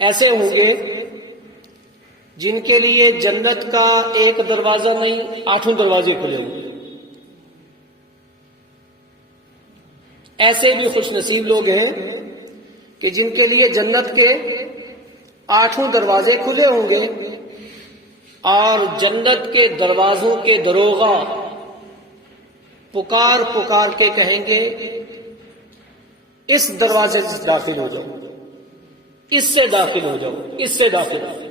ایسے ہوں گے جن کے لیے جنت کا ایک دروازہ نہیں 8 دروازے کھلے ہوں گے۔ ایسے بھی خوش نصیب لوگ ہیں کہ جن کے لیے جنت کے 8 دروازے کھلے ہوں گے اور جنت کے دروازوں کے دروغہ پکار پکار کے کہیں گے اس دروازے سے داخل ہو جاؤ، اس سے داخل ہو جاؤ، اس سے داخل ہو جاؤ۔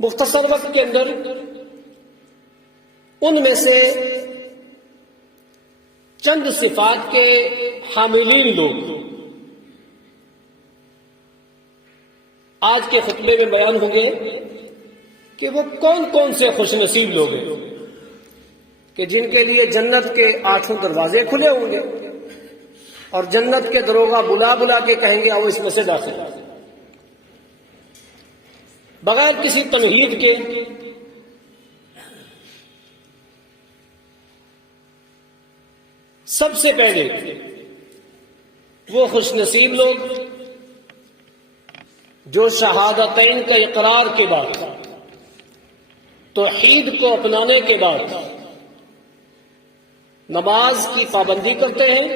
مختصر وقت کے اندر ان میں سے چند صفات کے حاملین لوگ آج کے خطبے میں بیان ہوں گے کہ وہ کون کون سے خوش نصیب لوگ ہیں کہ جن کے لیے جنت کے 8 دروازے کھلے ہوں گے اور جنت کے دروغہ بلا بلا کے کہیں گے آؤ اس میں سے داخل۔ بغیر کسی تمہید کے سب سے پہلے وہ خوش نصیب لوگ جو شہادتین کا اقرار کے بعد توحید کو اپنانے کے بعد نماز کی پابندی کرتے ہیں،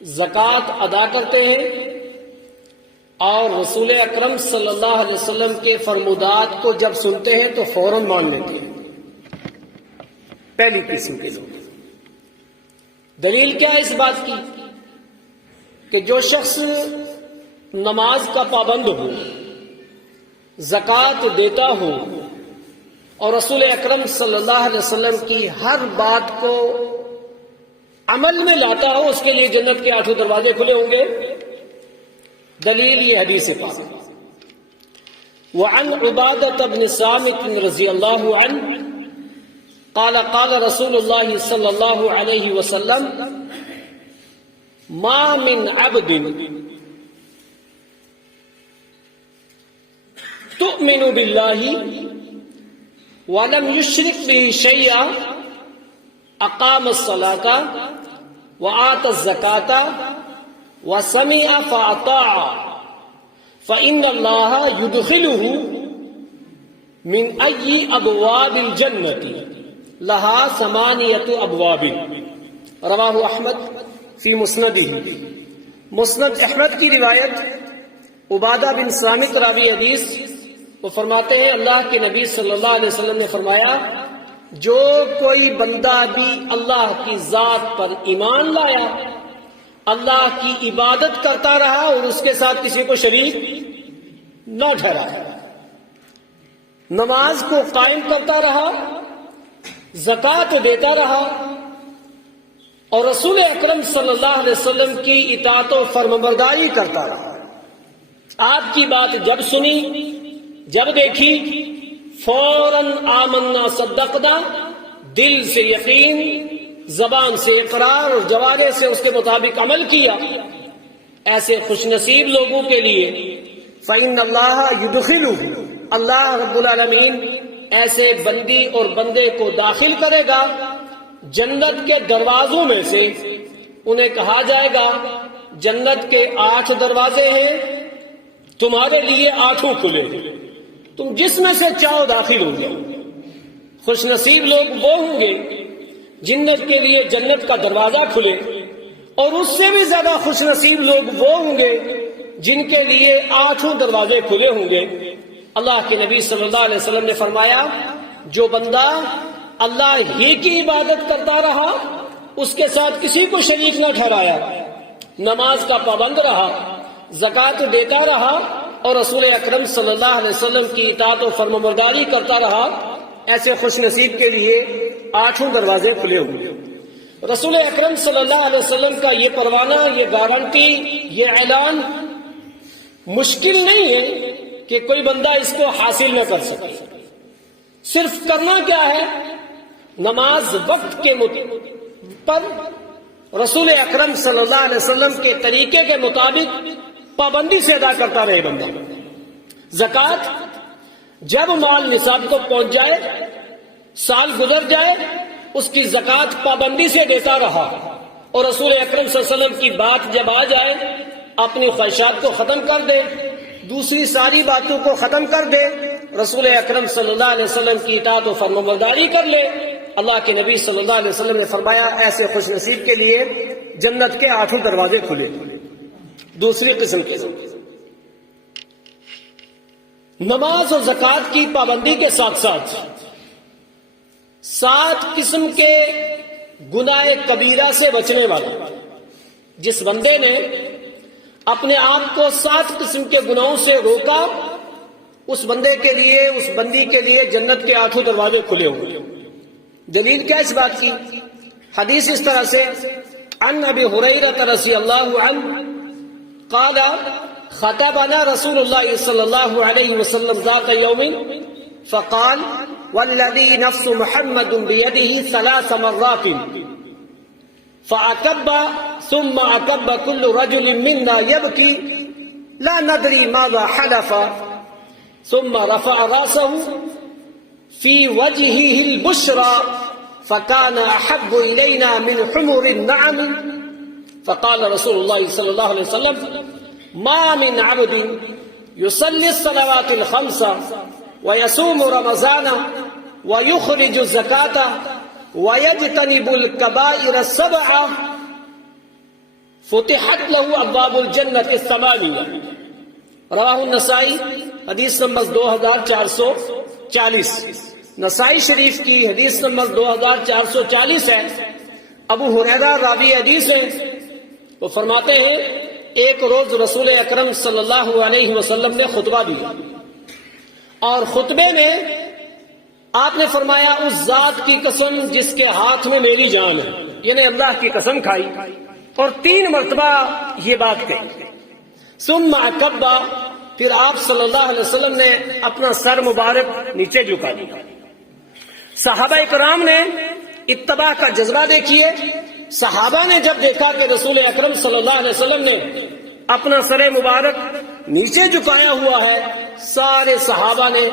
زکوٰۃ ادا کرتے ہیں اور رسول اکرم صلی اللہ علیہ وسلم کے فرمودات کو جب سنتے ہیں تو فوراً مان لیتے ہیں۔ پہلی قسم کے لوگ۔ دلیل کیا ہے اس بات کی کہ جو شخص نماز کا پابند ہو، زکوٰۃ دیتا ہو اور رسول اکرم صلی اللہ علیہ وسلم کی ہر بات کو عمل میں لاتا ہو، اس کے لیے جنت کے 8 دروازے کھلے ہوں گے۔ دلیل یہ حدیث پاک۔ وعن عبادة بن صامت رضی اللہ عنہ قال قال رسول اللہ صلی اللہ علیہ وسلم ما من عبد تؤمن باللہ ولم يشرك به شيئا اقام الصلاة وآتى الزكاة وسمع فأطاع فإن الله يدخله من أي أبواب الجنة لها 8 أبواب۔ رواہ احمد فی مسندہ۔ مسند احمد کی روایت عبادہ بن صامت راوی حدیث وہ فرماتے ہیں اللہ کے نبی صلی اللہ علیہ وسلم نے فرمایا جو کوئی بندہ بھی اللہ کی ذات پر ایمان لایا، اللہ کی عبادت کرتا رہا اور اس کے ساتھ کسی کو شریک نہ ٹھہرایا، نماز کو قائم کرتا رہا، زکوٰۃ دیتا رہا اور رسول اکرم صلی اللہ علیہ وسلم کی اطاعت و فرمانبرداری کرتا رہا، آپ کی بات جب سنی، جب دیکھی، فوراً آمنا صدقنا، دل سے یقین، زبان سے اقرار اور جوارے سے اس کے مطابق عمل کیا، ایسے خوش نصیب لوگوں کے لیے فإن اللہ یدخلہ، اللہ رب العالمین ایسے بندی اور بندے کو داخل کرے گا جنت کے دروازوں میں سے۔ انہیں کہا جائے گا جنت کے 8 دروازے ہیں، تمہارے لیے 8 کھلے، تم جس میں سے چاہو داخل ہو جاؤ۔ خوش نصیب لوگ وہ ہوں گے جنت کے لیے جنت کا دروازہ کھلے، اور اس سے بھی زیادہ خوش نصیب لوگ وہ ہوں گے جن کے لیے 8 دروازے کھلے ہوں گے۔ اللہ کے نبی صلی اللہ علیہ وسلم نے فرمایا جو بندہ اللہ ہی کی عبادت کرتا رہا، اس کے ساتھ کسی کو شریک نہ ٹھہرایا، نماز کا پابند رہا، زکوٰۃ دیتا رہا اور رسول اکرم صلی اللہ علیہ وسلم کی اطاعت و فرمانبرداری کرتا رہا، ایسے خوش نصیب کے لیے 8 دروازے کھلے ہوئے۔ رسول اکرم صلی اللہ علیہ وسلم کا یہ پروانہ، یہ گارنٹی، یہ اعلان مشکل نہیں ہے کہ کوئی بندہ اس کو حاصل نہ کر سکے۔ صرف کرنا کیا ہے، نماز وقت کے پر رسول اکرم صلی اللہ علیہ وسلم کے طریقے کے مطابق پابندی سے ادا کرتا رہے بندہ۔ زکوٰۃ جب مال نصاب کو پہنچ جائے، سال گزر جائے، اس کی زکوٰۃ پابندی سے دیتا رہا، اور رسول اکرم صلی اللہ علیہ وسلم کی بات جب آ جائے اپنی خواہشات کو ختم کر دے، دوسری ساری باتوں کو ختم کر دے، رسول اکرم صلی اللہ علیہ وسلم کی اطاعت و فرمانبرداری کر لے۔ اللہ کے نبی صلی اللہ علیہ وسلم نے فرمایا ایسے خوش نصیب کے لیے جنت کے 8 دروازے کھلے۔ دوسری قسم کے لوگ نماز اور زکوٰۃ کی پابندی کے ساتھ ساتھ 7 قسم کے گناہ کبیرہ سے بچنے والے۔ جس بندے نے اپنے آپ کو 7 قسم کے گناہوں سے روکا، اس بندے کے لیے، اس بندی کے لیے جنت کے 8 دروازے کھلے ہوئے۔ دلیل کیا اس بات کی؟ حدیث اس طرح سے، عن ابی ہریرہ رضی اللہ عنہ قال خطبنا رسول اللہ صلی اللہ علیہ وسلم ذات یوم فقال والذی نفس محمد بیدہ 3 مرات فأكب ثم أكب كل رجل منا يبكي لا ندري ماذا حلف ثم رفع راسه في وجهه البشرى فكان أحب إلينا من حمر النعم فقال رسول الله صلى الله عليه وسلم ما من عبد يصلي الصلوات الخمس ويصوم رمضان ويخرج الزكاة وَيَجْتَنِبُ الْكَبَائِرَ السَّبْعَ فُتِحَتْ لَهُ أَبْوَابُ الْجَنَّةِ الثَّمَانِيَةِ رواہ النسائی، حدیث نمبر 2440۔ نسائی شریف کی حدیث نمبر 2440 ہے۔ ابو ہریرہ راوی حدیث ہے، وہ فرماتے ہیں ایک روز رسول اکرم صلی اللہ علیہ وسلم نے خطبہ دیا، اور خطبے میں آپ نے فرمایا اس ذات کی قسم جس کے ہاتھ میں میری جان ہے، یعنی اللہ کی قسم کھائی، اور 3 مرتبہ یہ بات کہی۔ ثم أكب، پھر آپ صلی اللہ علیہ وسلم نے اپنا سر مبارک نیچے جھکا دیا۔ صحابہ اکرام نے اتباع کا جذبہ دیکھیے۔ صحابہ نے جب دیکھا کہ رسول اکرم صلی اللہ علیہ وسلم نے اپنا سر مبارک نیچے جھکایا ہوا ہے، سارے صحابہ نے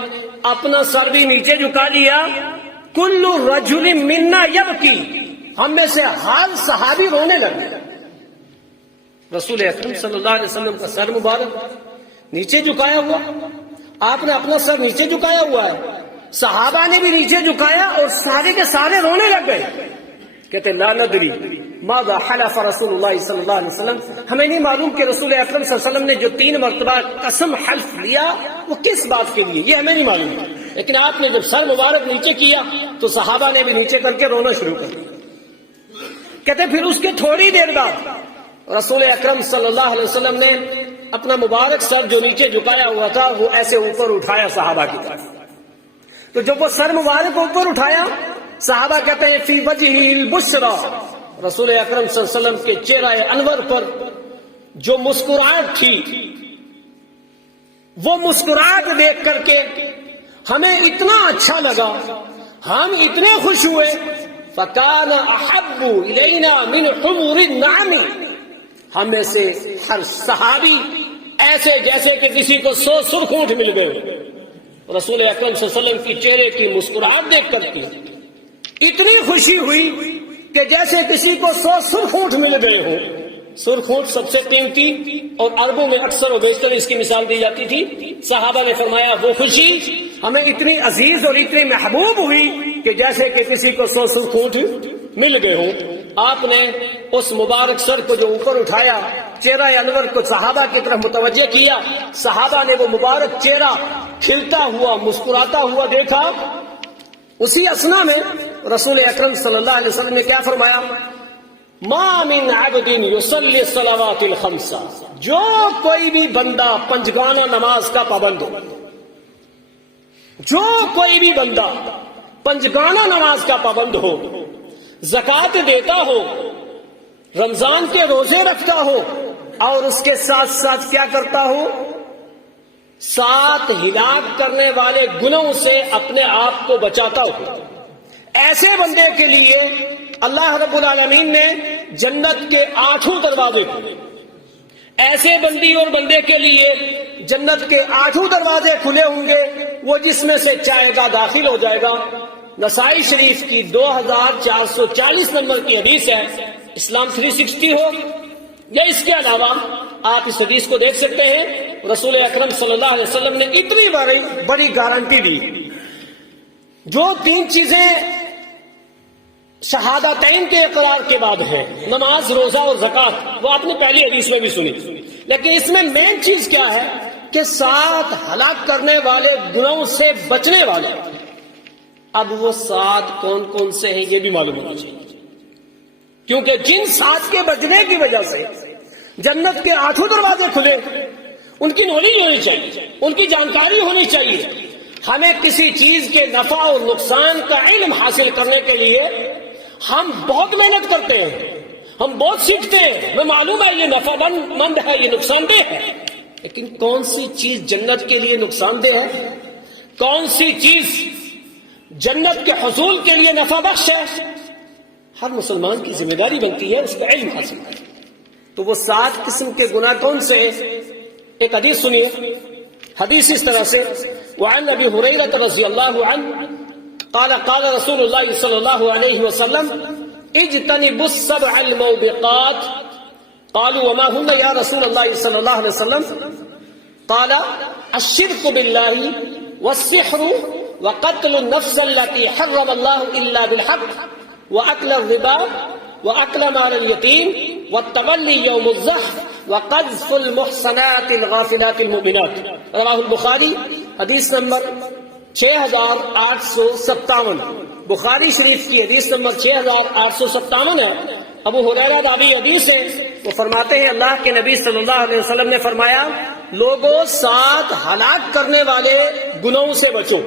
اپنا سر بھی نیچے جھکا لیا۔ کل رجل منا یبکی، ہم میں سے ہر صحابی رونے لگے۔ رسول اکرم صلی اللہ علیہ وسلم کا سر مبارک نیچے جھکایا ہوا، آپ نے اپنا سر نیچے جھکایا ہوا ہے، صحابہ نے بھی نیچے جھکایا اور سارے کے سارے رونے لگ گئے۔ کہتے لا ندری ماذا حلف رسول اللہ صلی اللہ علیہ وسلم، ہمیں نہیں معلوم کہ رسول اکرم صلی اللہ علیہ وسلم نے جو 3 مرتبہ قسم حلف لیا وہ کس بات کے لیے، یہ ہمیں نہیں معلوم، لیکن آپ نے جب سر مبارک نیچے کیا تو صحابہ نے بھی نیچے کر کے رونا شروع کر دیا۔ کہتے پھر اس کے تھوڑی دیر بعد رسول اکرم صلی اللہ علیہ وسلم نے اپنا مبارک سر جو نیچے جھکایا ہوا تھا وہ ایسے اوپر اٹھایا صحابہ کی طرف۔ تو جب وہ سر مبارک اوپر اٹھایا، صحابہ کہتے ہیں فی وجہ البشرا، رسول اکرم صلی اللہ علیہ وسلم کے چہرہ انور پر جو مسکراہٹ تھی، وہ مسکراہٹ دیکھ کر کے ہمیں اتنا اچھا لگا، ہم اتنے خوش ہوئے۔ فَكَانَ أَحَبُّ إِلَيْنَا مِنْ حُمُرِ النَّعَمِ، ہم میں سے ہر صحابی ایسے جیسے کہ کسی کو 100 سرخ اونٹ مل گئے۔ رسول اکرم صلی اللہ علیہ وسلم کی چہرے کی مسکراہٹ دیکھ کر کے اتنی خوشی ہوئی کہ جیسے کسی کو 100 سرخ اونٹ مل گئے ہوں۔ سرخ اونٹ سب سے قیمتی، اور عربوں میں اکثر و بیشتر اس کی مثال دی جاتی تھی۔ صحابہ نے فرمایا وہ خوشی ہمیں اتنی عزیز اور اتنی محبوب ہوئی کہ جیسے کہ کسی کو 100 سرخ اونٹ مل گئے ہوں۔ آپ نے اس مبارک سر کو جو اوپر اٹھایا، چہرہ انور کو صحابہ کی طرف متوجہ کیا، صحابہ نے وہ مبارک چہرہ کھلتا ہوا مسکراتا ہوا دیکھا۔ اسی اثنا میں رسول اکرم صلی اللہ علیہ وسلم نے کیا فرمایا؟ ما من عبد یصلی الصلوات الخمس، جو کوئی بھی بندہ پنجگانہ نماز کا پابند ہو، جو کوئی بھی بندہ پنجگانہ نماز کا پابند ہو، زکوٰۃ دیتا ہو، رمضان کے روزے رکھتا ہو، اور اس کے ساتھ ساتھ کیا کرتا ہو؟ 7 ہلاک کرنے والے گناہوں سے اپنے آپ کو بچاتا ہو، ایسے بندے کے لیے اللہ رب العالمین نے جنت کے 8 دروازے کھولے۔ ایسے بندی اور بندے کے لیے جنت کے 8 دروازے کھلے ہوں گے، وہ جس میں سے چاہے گا داخل ہو جائے گا۔ نسائی شریف کی 2440 نمبر کی حدیث ہے۔ اسلام 360 ہو یا اس کے علاوہ آپ اس حدیث کو دیکھ سکتے ہیں، رسول اکرم صلی اللہ علیہ وسلم نے اتنی بڑی گارنٹی دی. جو 3 چیزیں شہادتین کے اقرار کے بعد ہیں، نماز، روزہ اور زکوٰۃ، وہ آپ نے پہلی حدیث میں بھی سنی. لیکن اس میں مین چیز کیا ہے کہ 7 ہلاک کرنے والے گناہوں سے بچنے والے. اب وہ 7 کون کون سے ہیں یہ بھی معلوم ہونا چاہیے، کیونکہ جن 7 کے بچنے کی وجہ سے جنت کے 8 دروازے کھلے، ان کی نالج ہونی چاہیے، ان کی جانکاری ہونی چاہیے. ہمیں کسی چیز کے نفع اور نقصان کا علم حاصل کرنے کے لیے ہم بہت محنت کرتے ہیں، ہم بہت سیکھتے ہیں، ہمیں معلوم ہے یہ نفع مند ہے، یہ نقصان دہ ہے. لیکن کون سی چیز جنت کے لیے نقصان دہ ہے، کون سی چیز جنت کے حصول کے لیے نفع بخش ہے، ہر مسلمان کی ذمہ داری بنتی ہے اس کا علم حاصل کرے. تو وہ 7 قسم کے گناہ کون سے ہیں؟ ایک حدیث سنیے. حدیث اس طرح سے، وعن ابی ہریرہ رضی اللہ عنہ قال قال رسول اللہ صلی اللہ علیہ وسلم اجتنبوا السبع الموبقات قالوا وما هن یا رسول اللہ صلی اللہ علیہ وسلم قال الشرك بالله والسحر وقتل النفس التي حرم الله الا بالحق واكل الربا واكل مال اليتيم والتولي يوم الزحف وقذف المحصنات الغافلات المؤمنات. رواہ البخاری، حدیث نمبر 6857. بخاری شریف کی حدیث نمبر 6857 ہے. ابو ہریرہ راوی حدیث ہے، وہ فرماتے ہیں اللہ کے نبی صلی اللہ علیہ وسلم نے فرمایا، لوگوں 7 ہلاک کرنے والے گناہوں سے بچو.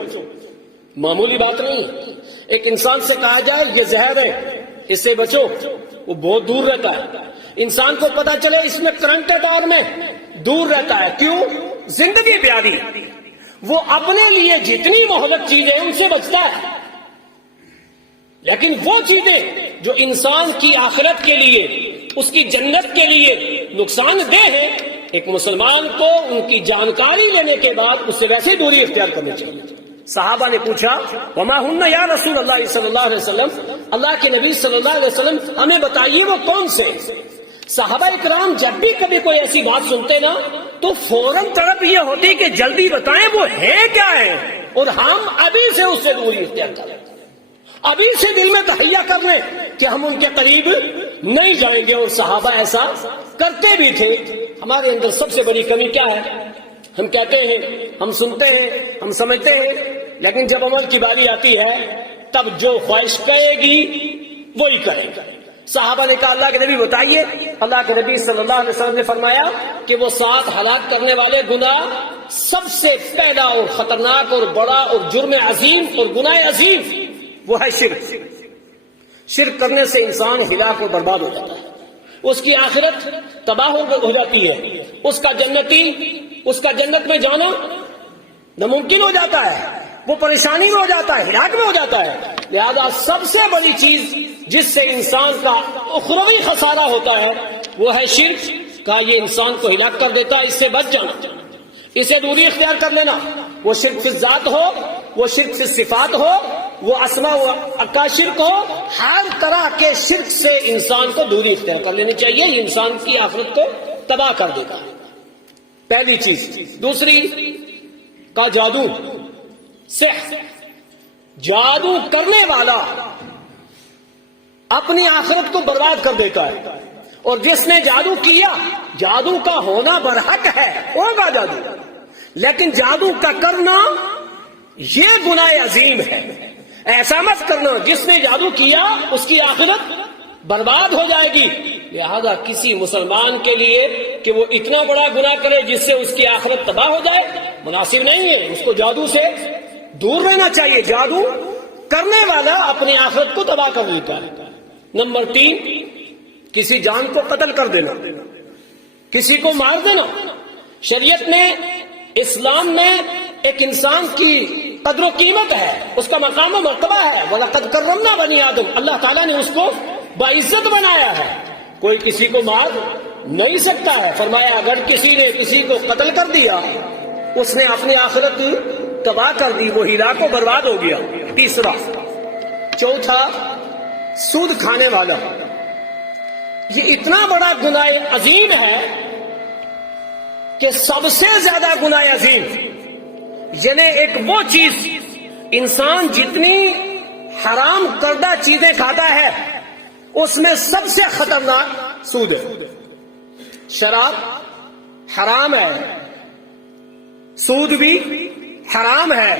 معمولی بات نہیں. ایک انسان سے کہا جائے یہ زہر ہے، اس سے بچو، وہ بہت دور رہتا ہے. انسان کو پتا چلے اس میں کرنٹ دور میں دور رہتا ہے. کیوں؟ زندگی پیاری. وہ اپنے لیے جتنی مہلک چیزیں ان سے بچتا ہے، لیکن وہ چیزیں جو انسان کی آخرت کے لیے، اس کی جنت کے لیے نقصان دہ ہیں، ایک مسلمان کو ان کی جانکاری لینے کے بعد اس سے ویسے دوری اختیار کرنی چاہیے. صحابہ نے پوچھا وما ہن یا رسول اللہ صلی اللہ علیہ وسلم، اللہ کے نبی صلی اللہ علیہ وسلم ہمیں بتائیے وہ کون سے. صحابہ اکرام جب بھی کبھی کوئی ایسی بات سنتے نا تو فوراً طلب یہ ہوتی کہ جلدی بتائیں وہ ہے کیا ہے، اور ہم ابھی سے اس سے دوری اختیار کریں، ابھی سے دل میں تہیہ کر لیں کہ ہم ان کے قریب نہیں جائیں گے. اور صحابہ ایسا کرتے بھی تھے. ہمارے اندر سب سے بڑی کمی کیا ہے؟ ہم کہتے ہیں، ہم سنتے ہیں، ہم سمجھتے ہیں، لیکن جب عمل کی باری آتی ہے تب جو خواہش کہے گی وہی کرے گا. صحابہ نے کہا اللہ کے نبی بتائیے. اللہ کے نبی صلی اللہ علیہ وسلم نے فرمایا کہ وہ 7 ہلاک کرنے والے گناہ، سب سے پہلا اور خطرناک اور بڑا اور جرم عظیم اور گناہ عظیم وہ ہے شرک. شرک کرنے سے انسان ہلاک اور برباد ہو جاتا ہے، اس کی آخرت تباہ ہو جاتی ہے، اس کا جنت میں جانا ناممکن ہو جاتا ہے، وہ پریشانی میں ہو جاتا ہے، ہلاک میں ہو جاتا ہے. لہذا سب سے بڑی چیز جس سے انسان کا اخروی خسارہ ہوتا ہے وہ ہے شرک. کا یہ انسان کو ہلاک کر دیتا ہے. اس سے بچ جانا، اسے دوری اختیار کر لینا. وہ شرک فی الذات ہو، وہ شرک فی الصفات ہو، وہ اسماء کا شرک ہو، ہر طرح کے شرک سے انسان کو دوری اختیار کر لینی چاہیے. یہ انسان کی آخرت کو تباہ کر دیتا ہے، پہلی چیز. دوسری کا جادو، سحر. جادو کرنے والا اپنی آخرت کو برباد کر دیتا ہے، اور جس نے جادو کیا، جادو کا ہونا برحق ہے، ہوگا جادو، لیکن جادو کا کرنا یہ گناہ عظیم ہے. ایسا مت کرنا جس نے جادو کیا اس کی آخرت برباد ہو جائے گی. لہذا کسی مسلمان کے لیے کہ وہ اتنا بڑا گناہ کرے جس سے اس کی آخرت تباہ ہو جائے مناسب نہیں ہے. اس کو جادو سے دور رہنا چاہیے. جادو کرنے والا اپنی آخرت کو تباہ کر دیتا ہے. نمبر 3، کسی جان کو قتل کر دینا، کسی کو مار دینا. شریعت میں، اسلام میں ایک انسان کی قدر و قیمت ہے، اس کا مقام و مرتبہ ہے. وَلَقَدْ كَرَّمْنَا بَنِي آدَمَ، اللہ تعالیٰ نے اس کو باعزت بنایا ہے. کوئی کسی کو مار نہیں سکتا ہے. فرمایا اگر کسی نے کسی کو قتل کر دیا اس نے اپنی آخرت تباہ کر دی، وہ ہلاک و برباد ہو گیا. تیسرا. چوتھا، سود کھانے والا. یہ اتنا بڑا گناہ عظیم ہے کہ سب سے زیادہ گناہ عظیم، یعنی ایک وہ چیز، انسان جتنی حرام کردہ چیزیں کھاتا ہے اس میں سب سے خطرناک سود ہے۔ شراب حرام ہے، سود بھی حرام ہے،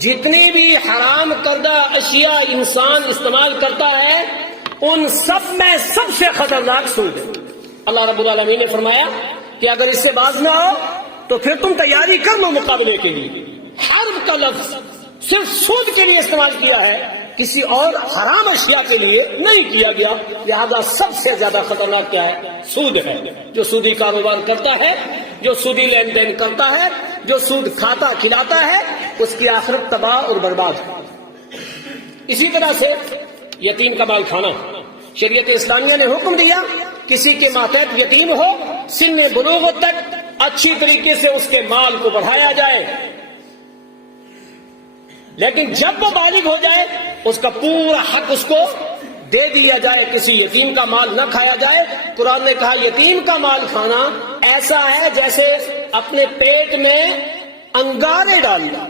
جتنی بھی حرام کردہ اشیاء انسان استعمال کرتا ہے ان سب میں سب سے خطرناک سود ہے۔ اللہ رب العالمین نے فرمایا کہ اگر اس سے باز نہ ہو تو پھر تم تیاری کر لو مقابلے کے لیے۔ حرب کا لفظ صرف سود کے لیے استعمال کیا ہے، کسی اور حرام اشیاء کے لیے نہیں کیا گیا، لہذا سب سے زیادہ خطرناک کیا ہے؟ سود ہے۔ جو سودی کاروبار کرتا ہے، جو سودی لین دین کرتا ہے، جو سود کھاتا کھلاتا ہے، اس کی آخرت تباہ اور برباد ہے۔ اسی طرح سے یتیم کا مال کھانا، شریعت اسلامیہ نے حکم دیا کسی کے ماتحت یتیم ہو، سن بلوغ تک اچھی طریقے سے اس کے مال کو بڑھایا جائے، لیکن جب وہ بالغ ہو جائے اس کا پورا حق اس کو دے دیا جائے، کسی یتیم کا مال نہ کھایا جائے۔ قرآن نے کہا یتیم کا مال کھانا ایسا ہے جیسے اپنے پیٹ میں انگارے ڈالنا،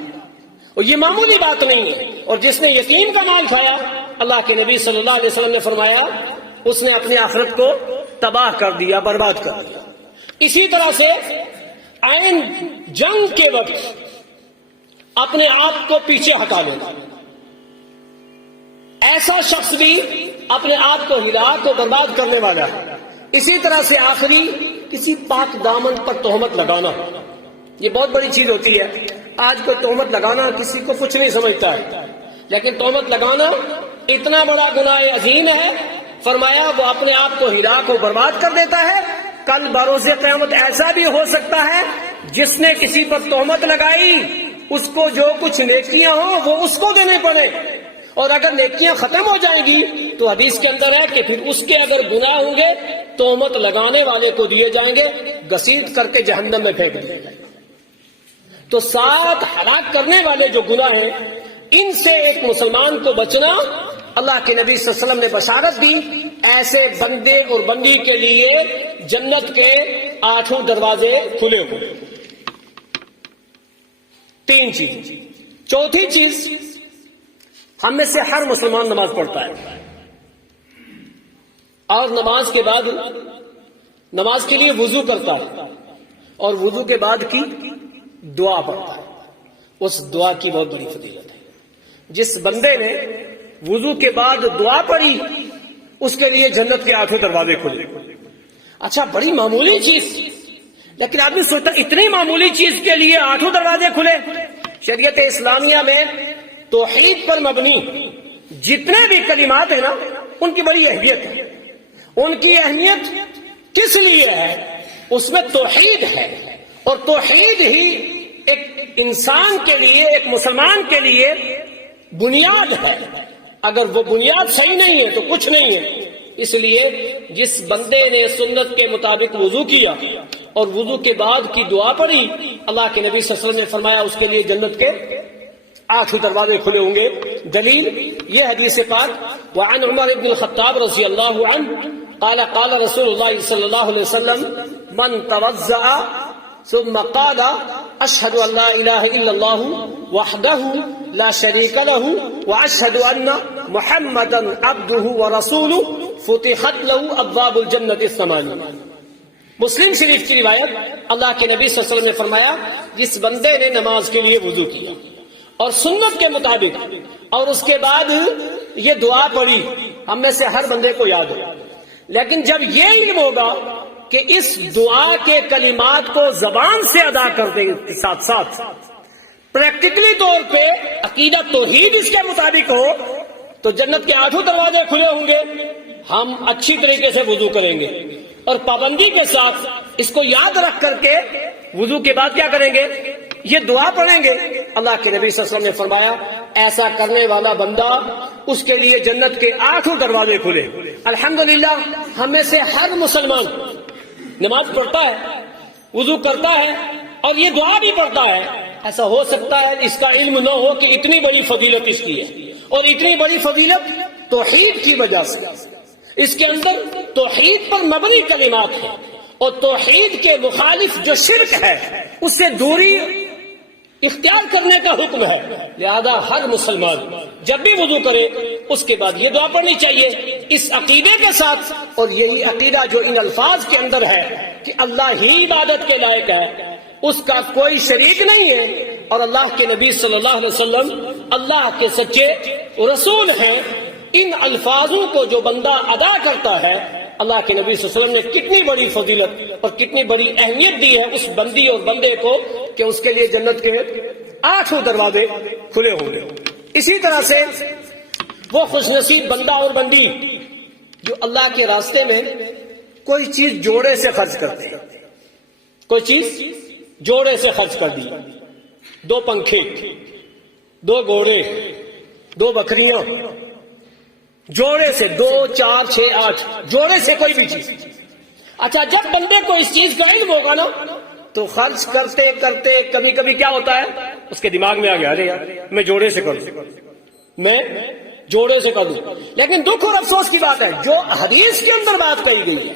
اور یہ معمولی بات نہیں ہے۔ اور جس نے یتیم کا مال کھایا، اللہ کے نبی صلی اللہ علیہ وسلم نے فرمایا اس نے اپنی آخرت کو تباہ کر دیا، برباد کر دیا۔ اسی طرح سے عین جنگ کے وقت اپنے آپ کو پیچھے ہٹا لینا، ایسا شخص بھی اپنے آپ کو ہلاک و برباد کرنے والا ہے۔ اسی طرح سے آخری، کسی پاک دامن پر تہمت لگانا، یہ بہت بڑی چیز ہوتی ہے۔ آج کوئی تہمت لگانا کسی کو کچھ نہیں سمجھتا ہے، لیکن تہمت لگانا اتنا بڑا گناہ عظیم ہے، فرمایا وہ اپنے آپ کو ہلاک و برباد کر دیتا ہے۔ کل بروز قیامت ایسا بھی ہو سکتا ہے جس نے کسی پر تہمت لگائی اس کو جو کچھ نیکیاں ہوں وہ اس کو دینے پڑے، اور اگر نیکیاں ختم ہو جائیں گی تو حدیث کے اندر ہے کہ پھر اس کے اگر گناہ ہوں گے تہمت لگانے والے کو دیے جائیں گے، گھسیٹ کر کے جہنم میں پھینک دیا جائے گا۔ تو 7 ہلاک کرنے والے جو گناہ ہیں ان سے ایک مسلمان کو بچنا، اللہ کے نبی صلی اللہ علیہ وسلم نے بشارت دی، ایسے بندے اور بندی کے لیے جنت کے 8 دروازے کھلے ہوئے۔ 3 چیز۔ چوتھی چیز، ہم میں سے ہر مسلمان نماز پڑھتا ہے، اور نماز کے بعد نماز کے لیے وضو کرتا ہے، اور وضو کے بعد کی دعا پڑھتا ہے۔ اس دعا کی بہت بڑی فضیلت ہے۔ جس بندے نے وضو کے بعد دعا پڑھی اس کے لیے جنت کے 8 دروازے کھلے۔ اچھا، بڑی معمولی چیز، لیکن آدمی سوچتا اتنی معمولی چیز کے لیے 8 دروازے کھلے۔ شریعت اسلامیہ میں توحید پر مبنی جتنے بھی کلمات ہیں نا، ان کی بڑی اہمیت ہے۔ ان کی اہمیت کس لیے ہے؟ اس میں توحید ہے، اور توحید ہی ایک انسان کے لیے، ایک مسلمان کے لیے بنیاد ہے۔ اگر وہ بنیاد صحیح نہیں ہے تو کچھ نہیں ہے۔ اس لیے جس بندے نے سنت کے مطابق وضو کیا اور وضو کے بعد کی دعا پڑھی، اللہ کے نبی صلی اللہ علیہ وسلم نے فرمایا اس کے لیے جنت کے 8 دروازے کھلے ہوں گے۔ دلیل یہ حدیث پاک، وعن عمر بن الخطاب رضی اللہ عنہ قال قال رسول اللہ صلی اللہ علیہ وسلم من توضأ ثم قال اشهد ان لا اله الا الله وحده لا شريك له واشهد ان محمدا عبده ورسوله فتحت له ابواب الجنة الثمانية۔ مسلم شریف کی روایت، اللہ کے نبی صلی اللہ علیہ وسلم نے فرمایا جس بندے نے نماز کے لیے وضو کیا اور سنت کے مطابق اور اس کے بعد یہ دعا پڑھی، ہم میں سے ہر بندے کو یاد ہے، لیکن جب یہ علم ہوگا کہ اس دعا کے کلمات کو زبان سے ادا کرنے کے ساتھ ساتھ پریکٹیکلی طور پہ عقیدہ توحید اس کے مطابق ہو، تو جنت کے 8 دروازے کھلے ہوں گے۔ ہم اچھی طریقے سے وضو کریں گے اور پابندی کے ساتھ اس کو یاد رکھ کر کے وضو کے بعد کیا کریں گے؟ یہ دعا پڑھیں گے۔ اللہ کے نبی صلی اللہ علیہ وسلم نے فرمایا ایسا کرنے والا بندہ، اس کے لیے جنت کے 8 دروازے کھلے۔ الحمدللہ ہم میں سے ہر مسلمان نماز پڑھتا ہے، وضو کرتا ہے اور یہ دعا بھی پڑھتا ہے۔ ایسا ہو سکتا ہے اس کا علم نہ ہو کہ اتنی بڑی فضیلت اس کی ہے، اور اتنی بڑی فضیلت توحید کی وجہ سے۔ اس کے اندر توحید پر مبنی کلمات ہیں، اور توحید کے مخالف جو شرک ہے اس سے دوری اختیار کرنے کا حکم ہے. لہذا ہر مسلمان جب بھی وضو کرے اس کے بعد یہ دعا پڑھنی چاہیے اس عقیدے کے ساتھ، اور یہی عقیدہ جو ان الفاظ کے اندر ہے کہ اللہ ہی عبادت کے لائق ہے، اس کا کوئی شریک نہیں ہے، اور اللہ کے نبی صلی اللہ علیہ وسلم اللہ کے سچے رسول ہیں. ان الفاظوں کو جو بندہ ادا کرتا ہے، اللہ کے نبی صلی اللہ علیہ وسلم نے کتنی بڑی فضیلت اور کتنی بڑی اہمیت دی ہے اس بندی اور بندے کو کہ اس کے لیے جنت کے 8 دروازے کھلے ہوں گے. اسی طرح سے وہ خوش نصیب بندہ اور بندی جو اللہ کے راستے میں کوئی چیز جوڑے سے خرچ کرتے ہیں. کوئی چیز جوڑے سے خرچ کر دی، 2 پنکھے، 2 گھوڑے، 2 بکریاں، جوڑے سے 2 4 6 8 جوڑے سے کوئی بھی چیز. اچھا، جب بندے کو اس چیز کا علم ہوگا نا تو خرچ کرتے کرتے کبھی کبھی کیا ہوتا ہے اس کے دماغ میں آ گیا، ارے یار میں جوڑے سے کر دوں، میں جوڑے سے کر دوں. لیکن دکھ اور افسوس کی بات ہے جو حدیث کے اندر بات کہی گئی ہے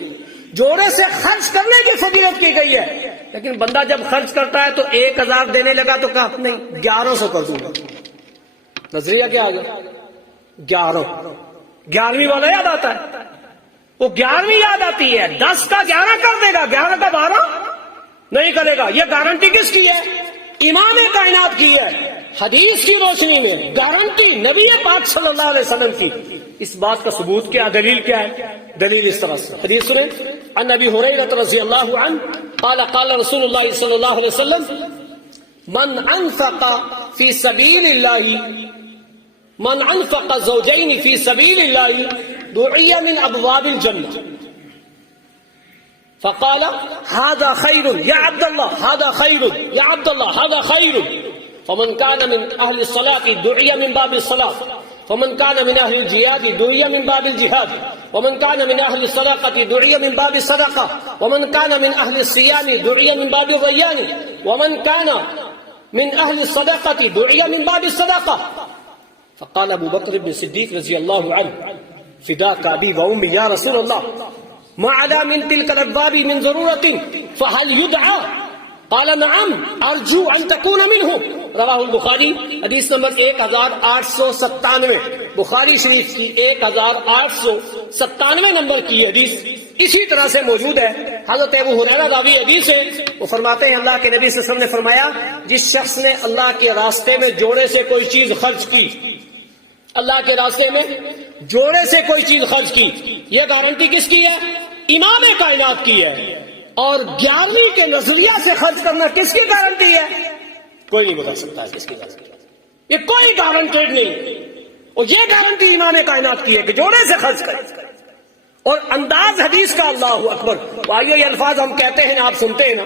جوڑے سے خرچ کرنے کی فضیلت کی گئی ہے، لیکن بندہ جب خرچ کرتا ہے تو 1000 دینے لگا تو کہا نہیں 1100 کر دوں گا. نظریہ کیا آ گیا؟ 11ویں والا یاد آتا ہے، وہ 11ویں یاد آتی ہے. 10 کا 11 کر دے گا، 11 کا 12 نہیں کرے گا. یہ گارنٹی کس کی ہے؟ امام کائنات کی ہے. حدیث کی روشنی میں گارنٹی نبی پاک صلی اللہ علیہ وسلم کی. اس بات کا ثبوت کیا، دلیل کیا ہے؟ دلیل اس طرح سے حدیث سنیں. عن ابی ہریرہ رضی اللہ عنہ قال قال رسول اللہ صلی اللہ علیہ وسلم من انفق فی سبیل اللہ من انفق زوجین فی سبیل اللہ دعی من ابواب الجنہ فقال هذا خیر یا عبد اللہ هذا خیر یا عبد اللہ هذا خیر فمن كان من اہل الصلاة دعی من باب الصلاة ومن كان من أهل الجهاد دعي من باب الجهاد ومن كان من أهل الصدقة دعي من باب الصدقة ومن كان من أهل الصيام دعي من باب الريان ومن كان من أهل الصدقة دعي من باب الصدقة. فقال أبو بكر بن الصديق رضي الله عنه فداك أبي وأمي يا رسول الله ما على من تلك الأبواب من ضرورة فهل يدعى؟ قال نعم ارجو ان تكون منهم. رواہ البخاری، حدیث نمبر 1897، بخاری شریف کی 1897 نمبر کی حدیث اسی طرح سے موجود ہے. حضرت ابو ہریرہ راوی حدیث ہے، وہ فرماتے ہیں اللہ کے نبی صلی اللہ علیہ وسلم نے فرمایا جس شخص نے اللہ کے راستے میں جوڑے سے کوئی چیز خرچ کی، اللہ کے راستے میں جوڑے سے کوئی چیز خرچ کی، یہ گارنٹی کس کی ہے؟ امام کائنات کی ہے. اور 11ویں کے نظریہ سے خرچ کرنا کس کی گارنٹی ہے؟ کوئی نہیں بتا سکتا ہے کس کی گارنٹی ہے. یہ کوئی گارنٹیڈ نہیں، اور یہ گارنٹی امام کائنات کی ہے کہ جوڑے سے خرچ کرے. اور انداز حدیث کا اللہ اکبر. آئیے یہ الفاظ ہم کہتے ہیں نا، آپ سنتے ہیں نا،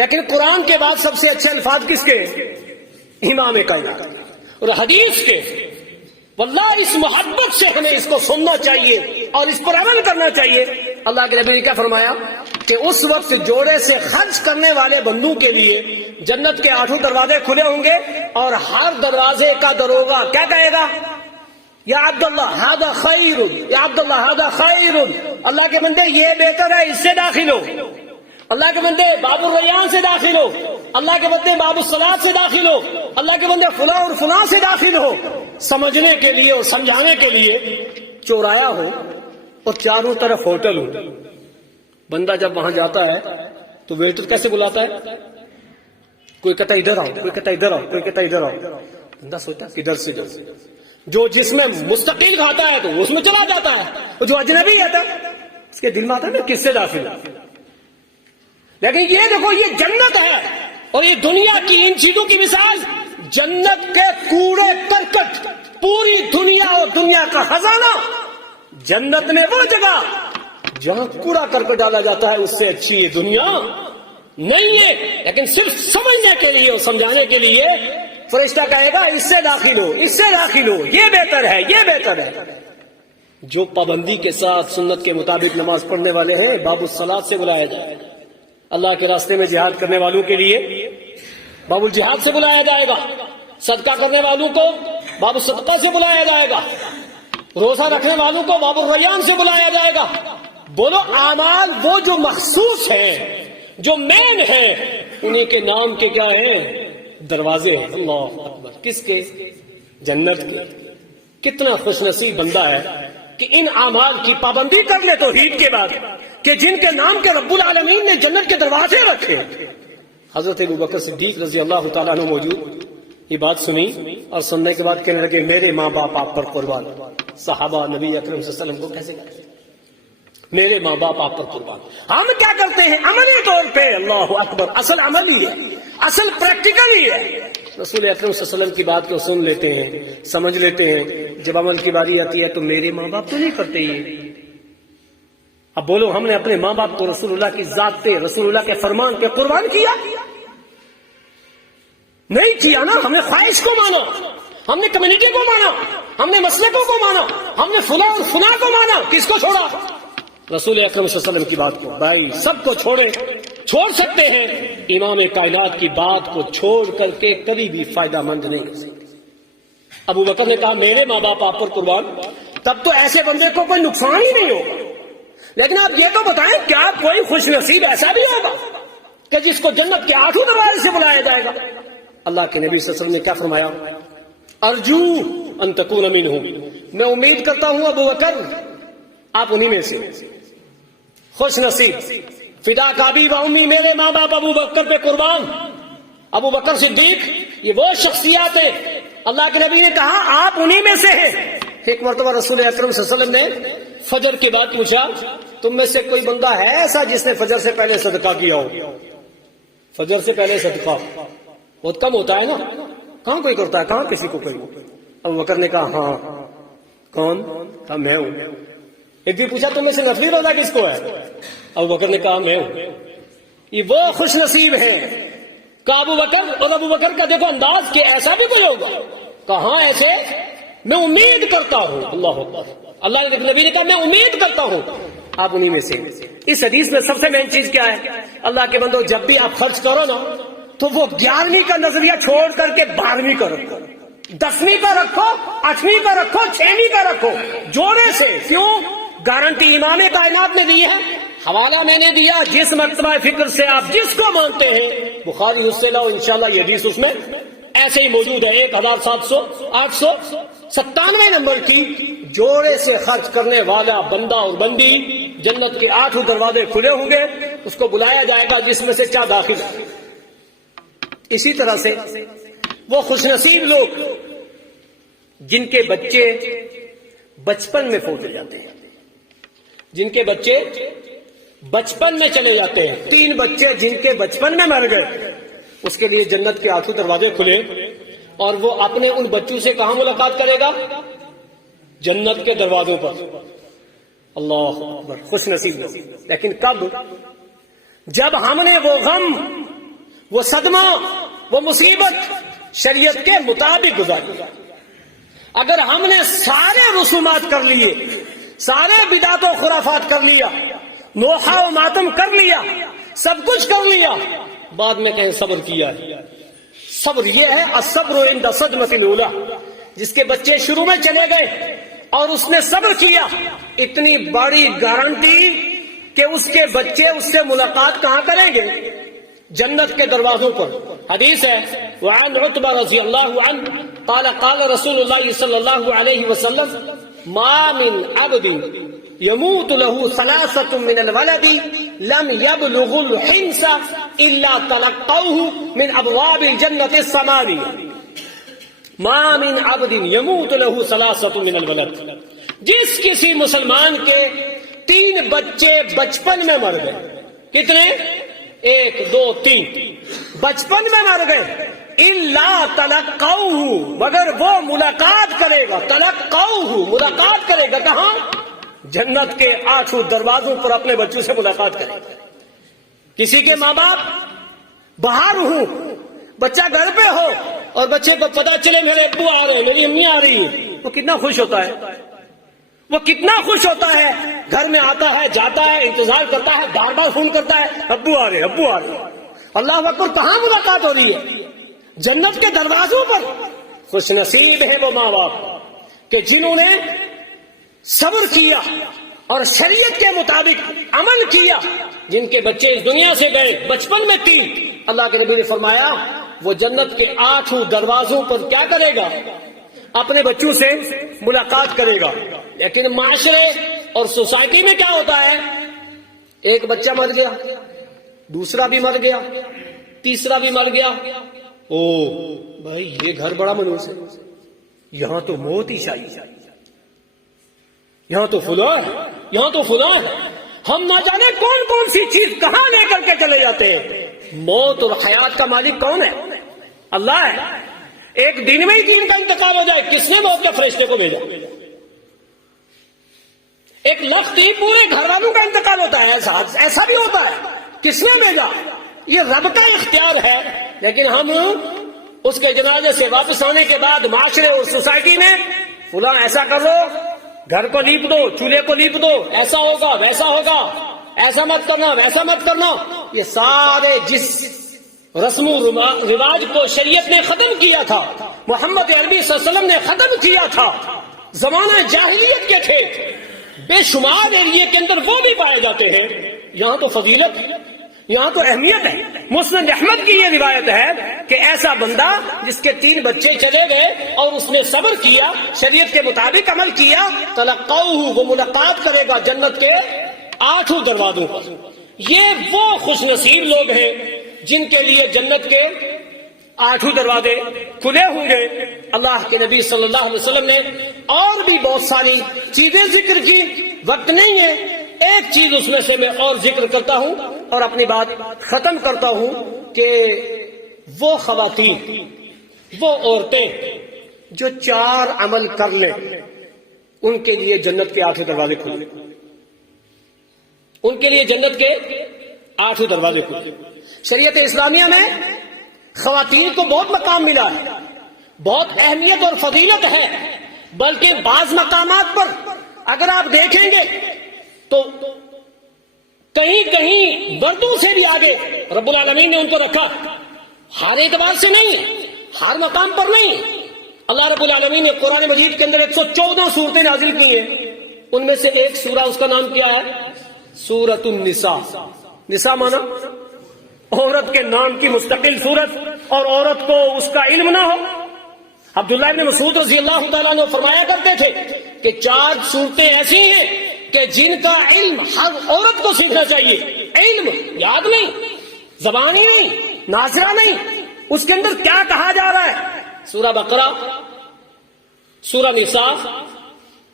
لیکن قرآن کے بعد سب سے اچھے الفاظ کس کے؟ امام کائنات. اور حدیث کے واللہ اس محبت سے ہمیں اس کو سننا چاہیے اور اس پر عمل کرنا چاہیے. اللہ کے نبی نے کیا فرمایا کہ اس وقت جوڑے سے خرچ کرنے والے بندوں کے لیے جنت کے 8 دروازے کھلے ہوں گے، اور ہر دروازے کا دروگا کیا کہے گا؟ یا عبداللہ ھذا خیر، یا عبداللہ ھذا خیر، اللہ کے بندے یہ بہتر ہے، اس سے داخل ہو. اللہ کے بندے باب الریان سے داخل ہو، اللہ کے بندے باب الصلاۃ سے داخل ہو، اللہ کے بندے فلاں اور فلاں سے داخل ہو. سمجھنے کے لیے اور سمجھانے کے لیے چورایا ہو اور چاروں طرف ہوٹل ہو. بندہ جب وہاں جاتا ہے تو ویٹر کیسے بلاتا ہے؟ کوئی کہتا ہے ادھر آؤ، کوئی کہتا ہے ادھر آؤ، کوئی کہتا ہے ادھر آؤ. بندہ سوچتا ہے کدھر سے جاؤ. جو جس میں مستقل کھاتا ہے تو اس میں چلا جاتا ہے، اور جو اجنبی رہتا ہے اس کے دل میں آتا ہے نا کس سے داخل ہے. لیکن یہ دیکھو یہ جنت ہے، اور یہ دنیا کی ان چیزوں کی مثال جنت کے کوڑے کرکٹ، پوری دنیا اور دنیا کا خزانہ. جنت میں وہ جگہ جہاں کوڑا کرکٹ ڈالا جاتا ہے اس سے اچھی یہ دنیا نہیں ہے. لیکن صرف سمجھنے کے لیے اور سمجھانے کے لیے فرشتہ کہے گا اس سے داخل ہو، اس سے داخل ہو، یہ بہتر ہے، یہ بہتر ہے. جو پابندی کے ساتھ سنت کے مطابق نماز پڑھنے والے ہیں باب الصلاۃ سے بلایا جائے گا. اللہ کے راستے میں جہاد کرنے والوں کے لیے باب الجہاد سے بلایا جائے گا. صدقہ کرنے والوں کو باب الصدقہ سے بلایا جائے گا. روزہ رکھنے والوں کو باب الریان سے بلایا جائے گا. بولو اعمال وہ جو مخصوص ہیں، جو مین ہیں، انہی کے نام کے کیا ہیں؟ دروازے ہیں۔ اللہ اکبر۔ کس کے؟ جنت کے۔ کتنا خوش نصیب بندہ ہے کہ ان اعمال کی پابندی کر لے توحید کے بعد، کہ جن کے نام کے رب العالمین نے جنت کے دروازے رکھے۔ حضرت ابوبکر صدیق رضی اللہ تعالیٰ عنہ موجود، یہ بات سنی اور سننے کے بعد کہنے لگے میرے ماں باپ آپ پر قربان۔ صحابہ نبی اکرم صلی اللہ علیہ وسلم کو کیسے کہتے ہیں میرے ماں باپ آپ پر قربان؟ ہم کیا کرتے ہیں عملی طور پہ؟ اللہ اکبر، اصل عمل ہی ہے، اصل پریکٹیکل ہی ہے۔ رسول اکرم صلی اللہ علیہ وسلم کی بات کو سن لیتے ہیں، سمجھ لیتے ہیں، جب عمل کی باری آتی ہے تو میرے ماں باپ تو نہیں کرتے یہ۔ اب بولو ہم نے اپنے ماں باپ کو رسول اللہ کی ذات پہ، رسول اللہ کے فرمان پہ قربان کیا؟ نہیں کیا نا۔ ہم نے خواہش کو مانا، ہم نے کمیونٹی کو مانا، ہم نے مسلکوں کو مانا، ہم نے فلاں اور فلاں کو مانا۔ کس کو چھوڑا؟ رسول اکرم صلی اللہ علیہ وسلم کی بات کو۔ بھائی سب کو چھوڑ سکتے ہیں، امام کائنات کی بات کو چھوڑ کر کے کبھی بھی فائدہ مند نہیں ہو سکتے۔ ابو بکر نے کہا میرے ماں باپ آپ پر قربان، تب تو ایسے بندے کو کوئی نقصان ہی نہیں ہوگا۔ لیکن آپ یہ تو بتائیں کیا کوئی خوش نصیب ایسا بھی ہوگا کہ جس کو جنت کے 8 دروازے سے بلایا جائے گا؟ اللہ کے نبی صلی اللہ علیہ وسلم نے کیا فرمایا؟ ارجو ان تکون منہم، میں امید کرتا ہوں ابو بکر آپ انہی میں سے۔ خوش نصیب، فدا کابی و امی، میرے ماں باپ ابو بکر پہ قربان۔ ابو بکر صدیق یہ وہ شخصیات ہیں، اللہ کے نبی نے کہا آپ انہی میں سے ہیں۔ ایک مرتبہ رسول اکرم صلی اللہ علیہ وسلم نے فجر کے بعد پوچھا تم میں سے کوئی بندہ ہے ایسا جس نے فجر سے پہلے صدقہ کیا ہو؟ فجر سے پہلے صدقہ بہت کم ہوتا ہے نا، کہاں کوئی کرتا ہے، کہاں کسی کو کوئی۔ ابو بکر نے کہا ہاں۔ کون؟ کہا میں ہوں۔ ایک بھی پوچھا تم میں سے نفلی روزہ کس کو ہے؟ ابو بکر نے کہا میں ہوں۔ یہ وہ خوش نصیب ہیں کہ ابو بکر، اور ابو بکر کا دیکھو انداز کہ ایسا بھی کوئی ہوگا؟ کہاں ایسے؟ میں امید کرتا ہوں۔ اللہ اکبر۔ اللہ کے نبی نے کہا میں امید کرتا ہوں آپ انہی میں سے۔ اس حدیث میں سب سے مین چیز کیا ہے؟ اللہ کے بندو جب بھی آپ خرچ کرو نا تو وہ 11ویں کا نظریہ چھوڑ کر کے 12ویں کا رکھو، 10ویں کا رکھو، 8ویں کا رکھو، 6ویں کا رکھو، جوڑے سے۔ کیوں؟ گارنٹی امام کائنات نے دی ہے، حوالہ میں نے دیا، جس مرتبہ فکر سے آپ جس کو مانتے ہیں، بخاری سے لاؤ انشاءاللہ یہ حدیث اس میں ایسے ہی موجود ہے۔ 1797 نمبر کی، جوڑے سے خرچ کرنے والا بندہ اور بندی جنت کے 8 دروازے کھلے ہوں گے، اس کو بلایا جائے گا جس میں سے چاہ داخل ہے۔ اسی طرح سے وہ خوش نصیب لوگ جن کے بچے بچپن میں فوت ہو جاتے ہیں، جن کے بچے بچپن میں چلے جاتے ہیں، 3 بچے جن کے بچپن میں مر گئے، اس کے لیے جنت کے 8 دروازے کھلے، اور وہ اپنے ان بچوں سے کہاں ملاقات کرے گا؟ جنت کے دروازوں پر۔ اللہ اکبر، خوش نصیب لوگ۔ لیکن کب؟ جب ہم نے وہ غم، وہ صدمہ، وہ مصیبت شریعت کے مطابق گزاری۔ اگر ہم نے سارے رسومات کر لیے، سارے بدعت و خرافات کر لیا، نوحہ و ماتم کر لیا، سب کچھ کر لیا، بعد میں کہیں صبر کیا ہے۔ صبر یہ ہے الصبر عند صدمۃ الاولی، جس کے بچے شروع میں چلے گئے اور اس نے صبر کیا، اتنی بڑی گارنٹی کہ اس کے بچے اس سے ملاقات کہاں کریں گے؟ جنت کے دروازوں پر۔ حدیث ہے وعن عتبہ رضی اللہ عنہ قال قال رسول اللہ صلی اللہ علیہ وسلم ما من عبد يموت له 3 من الولد لم يبلغ الحنس الا تلقوه من ابواب الجنة الثمانية۔ ما من عبد يموت له 3 من الولد، جس کسی مسلمان کے 3 بچے بچپن میں مر گئے، کتنے؟ 1 2 3 بچپن میں مر گئے، الا تلقوه، مگر وہ ملاقات کرے گا، تلقوه ملاقات کرے گا، کہاں؟ جنت کے 8 دروازوں پر اپنے بچوں سے ملاقات کرے گا۔ کسی کے ماں باپ باہر ہوں، بچہ گھر پہ ہو اور بچے کو پتا چلے میرے ابو آ رہے ہیں، میری امی آ رہی ہیں، وہ کتنا خوش ہوتا ہے، وہ کتنا خوش ہوتا ہے، گھر میں آتا ہے، جاتا ہے، انتظار کرتا ہے، بار بار فون کرتا ہے ابو آ رہے ہیں، ابو آ رہے ہیں۔ اللہ اکبر، کہاں ملاقات ہو رہی ہے؟ جنت کے دروازوں پر۔ خوش نصیب ہے وہ ماں باپ کہ جنہوں نے صبر کیا، اور شریعت کے مطابق عمل کیا، جن کے بچے اس دنیا سے گئے بچپن میں 3، اللہ کے نبی نے فرمایا وہ جنت کے 8 دروازوں پر کیا کرے گا؟ اپنے بچوں سے ملاقات کرے گا۔ لیکن معاشرے اور سوسائٹی میں کیا ہوتا ہے؟ ایک بچہ مر گیا، دوسرا بھی مر گیا، تیسرا بھی مر گیا، او بھائی یہ گھر بڑا منحوس ہے، یہاں تو موت ہی چاہیے، یہاں تو فلاں ہے، یہاں تو فلاں ہے، ہم نہ جانے کون کون سی چیز کہاں لے کر کے چلے جاتے ہیں۔ موت اور حیات کا مالک کون ہے؟ اللہ ہے۔ ایک دن میں ہی 3 کا انتقال ہو جائے، کس نے موت کے فرشتے کو بھیجا؟ ایک لفظ ہی پورے گھر والوں کا انتقال ہوتا ہے، ایسا بھی ہوتا ہے، کس نے بھیجا؟ یہ رب کا اختیار ہے۔ لیکن ہم اس کے جنازے سے واپس آنے کے بعد معاشرے اور سوسائٹی میں فلاں ایسا کر لو، گھر کو لیپ دو، چولہے کو لیپ دو، ایسا ہوگا ویسا ہوگا، ایسا مت کرنا ویسا مت کرنا، یہ سارے جس رسم و رواج کو شریعت نے ختم کیا تھا، محمد عربی صلی اللہ علیہ وسلم نے ختم کیا تھا، زمانہ جاہلیت کے تھے، بے شمار ایریے کے اندر وہ بھی پائے جاتے ہیں۔ یہاں تو فضیلت ہے، یہاں تو اہمیت ہے۔ مسند احمد کی یہ روایت ہے کہ ایسا بندہ جس کے 3 بچے چلے گئے اور اس نے صبر کیا، شریعت کے مطابق عمل کیا، تلقوہ، وہ ملاقات کرے گا جنت کے 8 دروازوں پر۔ یہ وہ خوش نصیب لوگ ہیں جن کے لیے جنت کے 8 دروازے کھلے ہوں گے۔ اللہ کے نبی صلی اللہ علیہ وسلم نے اور بھی بہت ساری چیزیں ذکر کی، وقت نہیں ہے، ایک چیز اس میں سے میں اور ذکر کرتا ہوں اور اپنی بات ختم کرتا ہوں کہ وہ خواتین، وہ عورتیں جو 4 عمل کر لیں ان کے لیے جنت کے 8 دروازے کھلے، ان کے لیے جنت کے 8 دروازے کھلے۔ شریعت اسلامیہ میں خواتین کو بہت مقام ملا ہے، بہت اہمیت اور فضیلت ہے، بلکہ بعض مقامات پر اگر آپ دیکھیں گے تو کہیں کہیں مردوں سے بھی آگے رب العالمین نے ان کو رکھا، ہر اعتبار سے نہیں، ہر مقام پر نہیں۔ اللہ رب العالمین نے قرآن مجید کے اندر 114 صورتیں نازل کی ہیں، ان میں سے ایک سورہ اس کا نام کیا ہے؟ سورۃ النساء۔ نساء مانا عورت کے نام کی مستقل صورت، اور عورت کو اس کا علم نہ ہو۔ عبداللہ ابن مسعود رضی اللہ تعالیٰ عنہ فرمایا کرتے تھے کہ 4 صورتیں ایسی ہیں کہ جن کا علم ہر عورت کو سیکھنا چاہیے۔ علم یاد نہیں، زبانی نہیں، ناظرہ نہیں، اس کے اندر کیا کہا جا رہا ہے۔ سورہ بقرہ، سورہ نساء،